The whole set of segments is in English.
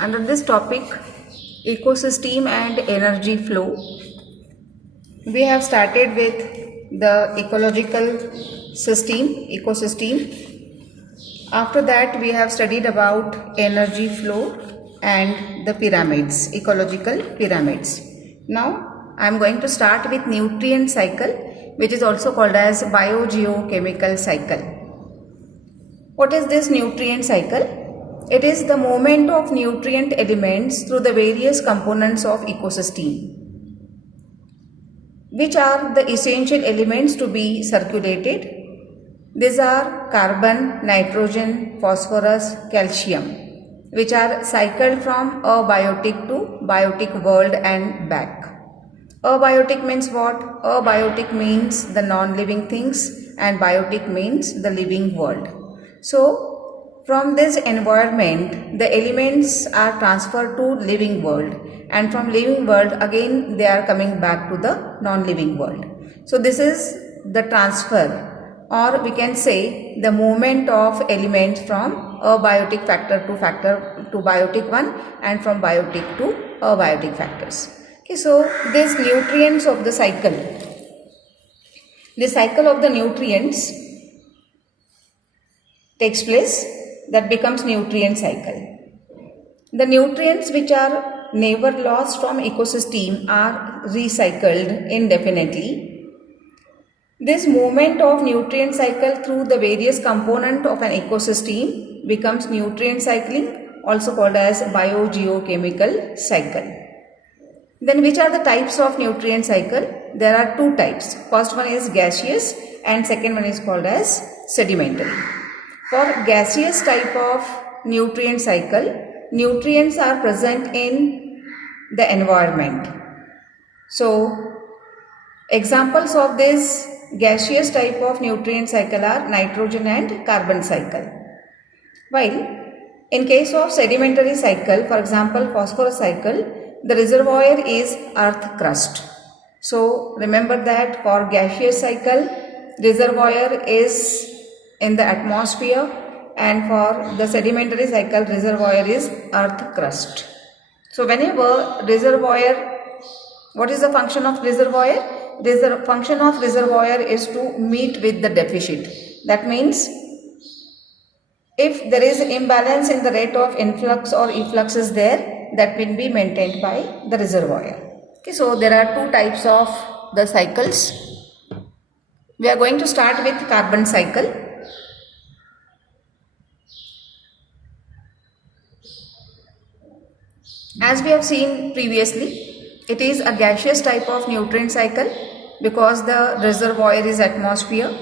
Under this topic, ecosystem and energy flow, we have started with the ecological ecosystem. After that, we have studied about energy flow and the pyramids, ecological pyramids. Now, I am going to start with nutrient cycle, which is also called as biogeochemical cycle. What is this nutrient cycle? It is the movement of nutrient elements through the various components of ecosystem, which are the essential elements to be circulated. These are carbon, nitrogen, phosphorus, calcium, which are cycled from abiotic to biotic world and back. Abiotic means what? Abiotic means the non-living things and biotic means the living world. So, from this environment, the elements are transferred to living world, and from living world again they are coming back to the non-living world. So this is the transfer, or we can say the movement of elements from abiotic factor to biotic one, and from biotic to abiotic factors. Okay, so these nutrients of the cycle, the cycle of the nutrients takes place, that becomes nutrient cycle. The nutrients which are never lost from ecosystem are recycled indefinitely. This movement of nutrient cycle through the various component of an ecosystem becomes nutrient cycling, also called as biogeochemical cycle. Then which are the types of nutrient cycle? There are two types. First one is gaseous and second one is called as sedimentary. For gaseous type of nutrient cycle, nutrients are present in the environment. So, examples of this gaseous type of nutrient cycle are nitrogen and carbon cycle. While in case of sedimentary cycle, for example phosphorus cycle, the reservoir is earth crust. So, remember that for gaseous cycle, reservoir is in the atmosphere, and for the sedimentary cycle reservoir is earth crust. So whenever reservoir, what is the function of reservoir? The function of reservoir is to meet with the deficit. That means if there is imbalance in the rate of influx or efflux is there, that will be maintained by the reservoir. Okay, so there are two types of the cycles. We are going to start with carbon cycle. As we have seen previously, it is a gaseous type of nutrient cycle because the reservoir is atmosphere.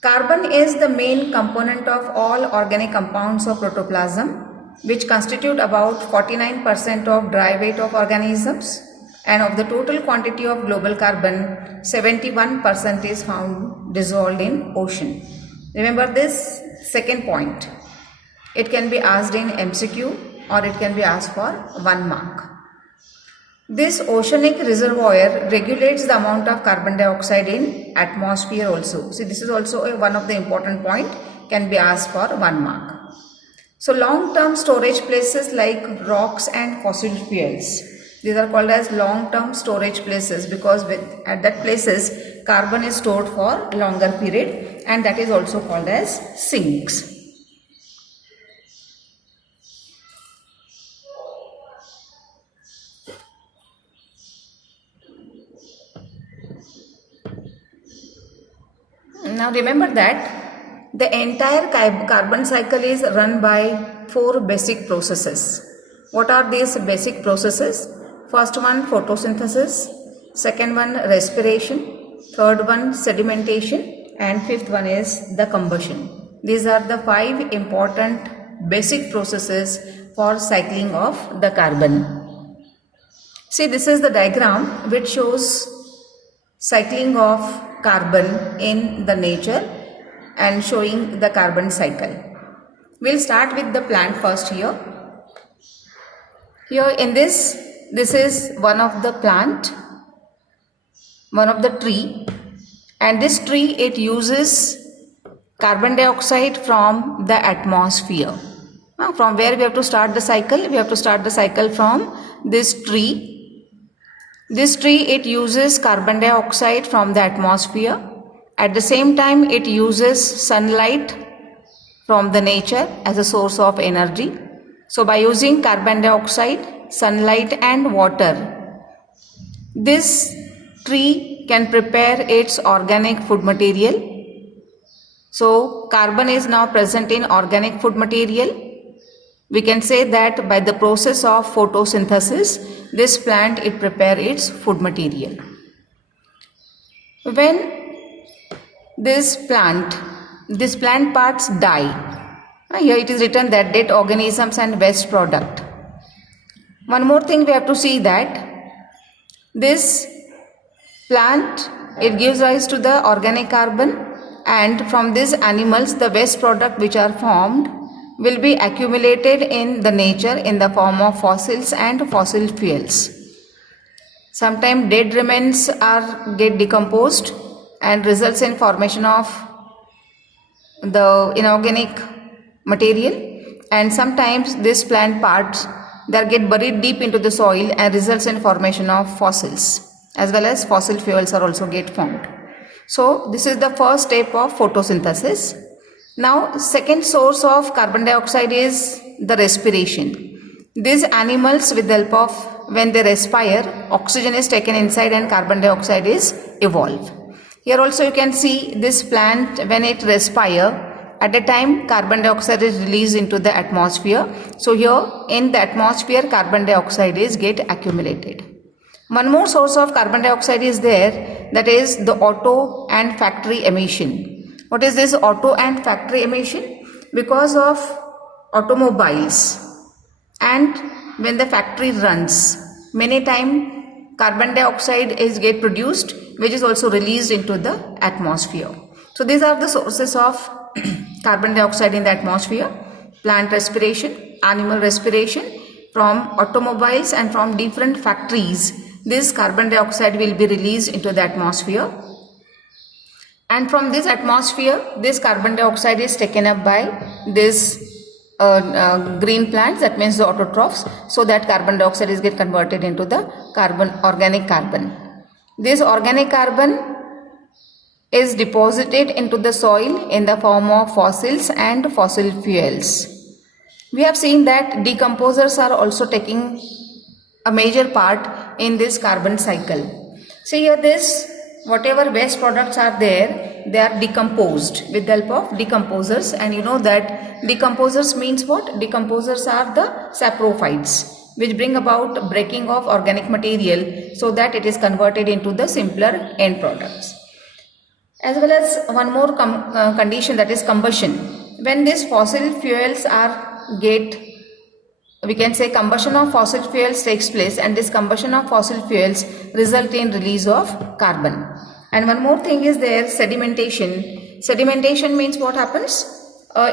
Carbon is the main component of all organic compounds of protoplasm, which constitute about 49% of dry weight of organisms, and of the total quantity of global carbon, 71% is found dissolved in ocean. Remember this second point. It can be asked in MCQ or it can be asked for 1 mark. This oceanic reservoir regulates the amount of carbon dioxide in atmosphere also. See, this is also one of the important point, can be asked for 1 mark. So long-term storage places like rocks and fossil fuels, these are called as long-term storage places because at that places carbon is stored for longer period, and that is also called as sinks. Now remember that the entire carbon cycle is run by 4 basic processes. What are these basic processes? First one, photosynthesis. Second one, respiration. Third one, sedimentation. And fifth one is the combustion. These are the 5 important basic processes for cycling of the carbon. See, this is the diagram which shows cycling of carbon in the nature and showing the carbon cycle. We'll start with the plant first here. Here in this is one of the plant, one of the tree, and this tree, it uses carbon dioxide from the atmosphere. From where we have to start the cycle? We have to start the cycle from this tree. This tree, it uses carbon dioxide from the atmosphere. At the same time, it uses sunlight from the nature as a source of energy. So by using carbon dioxide, sunlight and water, this tree can prepare its organic food material. So carbon is now present in organic food material. We can say that by the process of photosynthesis, this plant it prepare its food material. When this plant parts die, here it is written that dead organisms and waste product. One more thing we have to see that this plant, it gives rise to the organic carbon, and from these animals the waste product which are formed will be accumulated in the nature in the form of fossils and fossil fuels. Sometimes dead remains get decomposed and results in formation of the inorganic material, and sometimes this plant parts that get buried deep into the soil and results in formation of fossils, as well as fossil fuels are also get formed. So this is the first step of photosynthesis. Now second source of carbon dioxide is the respiration. These animals, with the help of when they respire, oxygen is taken inside and carbon dioxide is evolved. Here also you can see this plant, when it respire, at a time carbon dioxide is released into the atmosphere. So here in the atmosphere carbon dioxide is get accumulated. One more source of carbon dioxide is there, that is the auto and factory emission. What is this auto and factory emission? Because of automobiles and when the factory runs, many times carbon dioxide is get produced, which is also released into the atmosphere. So these are the sources of carbon dioxide in the atmosphere: plant respiration, animal respiration, from automobiles and from different factories. This carbon dioxide will be released into the atmosphere. And from this atmosphere, this carbon dioxide is taken up by this green plants, that means the autotrophs, so that carbon dioxide is get converted into the organic carbon. This organic carbon is deposited into the soil in the form of fossils and fossil fuels. We have seen that decomposers are also taking a major part in this carbon cycle. See here, this whatever waste products are there, they are decomposed with the help of decomposers, and you know that decomposers means what? Decomposers are the saprophytes, which bring about breaking of organic material so that it is converted into the simpler end products. As well as one more condition, that is combustion. When these fossil fuels we can say combustion of fossil fuels takes place, and this combustion of fossil fuels result in release of carbon. And one more thing is there, sedimentation. Sedimentation means what happens?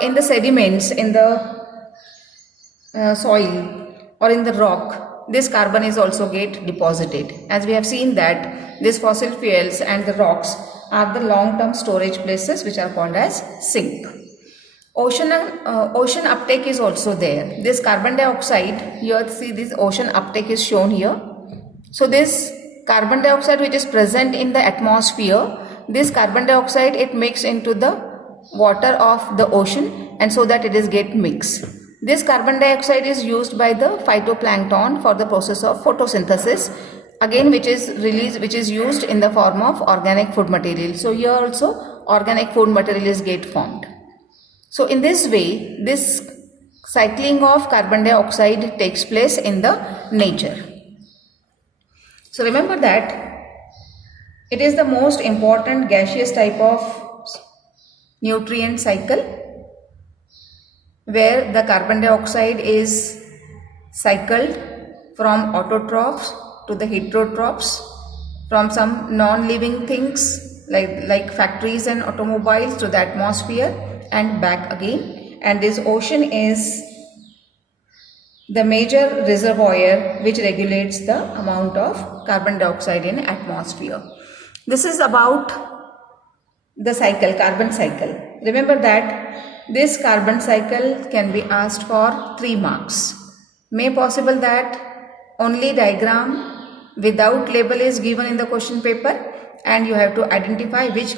In the sediments, in the soil or in the rock, this carbon is also get deposited. As we have seen that these fossil fuels and the rocks are the long-term storage places which are called as sink. Ocean uptake is also there. This carbon dioxide, here see this ocean uptake is shown here. So this carbon dioxide which is present in the atmosphere, this carbon dioxide it mixes into the water of the ocean, and so that it is get mixed. This carbon dioxide is used by the phytoplankton for the process of photosynthesis, again which is released, which is used in the form of organic food material. So here also organic food material is get formed. So in this way, this cycling of carbon dioxide takes place in the nature. So remember that it is the most important gaseous type of nutrient cycle, where the carbon dioxide is cycled from autotrophs to the heterotrophs, from some non-living things like factories and automobiles to the atmosphere and back again. And this ocean is the major reservoir which regulates the amount of carbon dioxide in atmosphere. This is about the cycle, carbon cycle. Remember that This carbon cycle can be asked for 3 marks. May possible that only diagram without label is given in the question paper and you have to identify which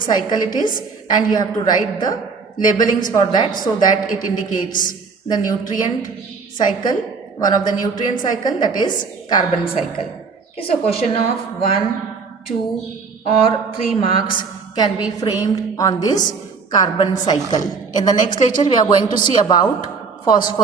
cycle it is and you have to write the labelings for that so that it indicates the nutrient cycle, one of the nutrient cycle, that is carbon cycle. Okay, so question of 1, 2 or 3 marks can be framed on this carbon cycle. In the next lecture we are going to see about phosphorus.